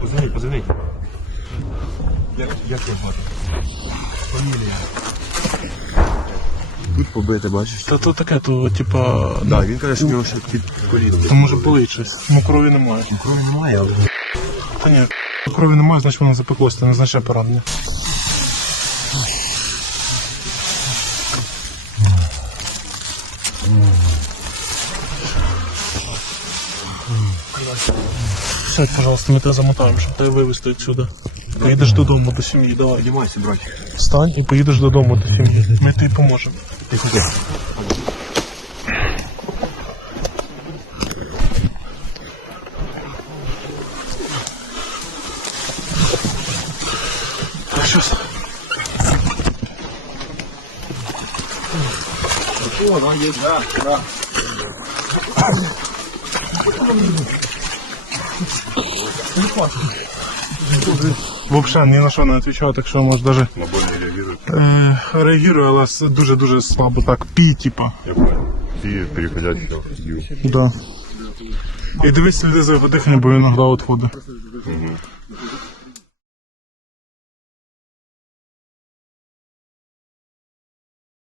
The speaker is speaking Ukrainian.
Позини, позиві Як його побити, бачиш? Та то таке, то типа... Так, да, він каже, що його ще під корін. Та може болить щось. Ну крові немає. Ну Крові немає, але Та ні. Мо крові немає, значить воно запеклося, це не значить порадне. Давай. Сядь, пожалуйста, мы тебя замотаем, чтобы тебя вывезти отсюда. Други, до дома, до до дома, до да, поїдеш додому до сім'ї. Давай, одягайся, братик. Встань і поїдеш додому до сім'ї. Ми тобі поможемо. Ти куди? О, да, есть, да, да. Взагалі ні на що не відповідав, так що може даже. реагує, але дуже-дуже слабо так пі, типа. Я паню. Пі переходять. І дивись люди за дихання, бо він відходить. Угу.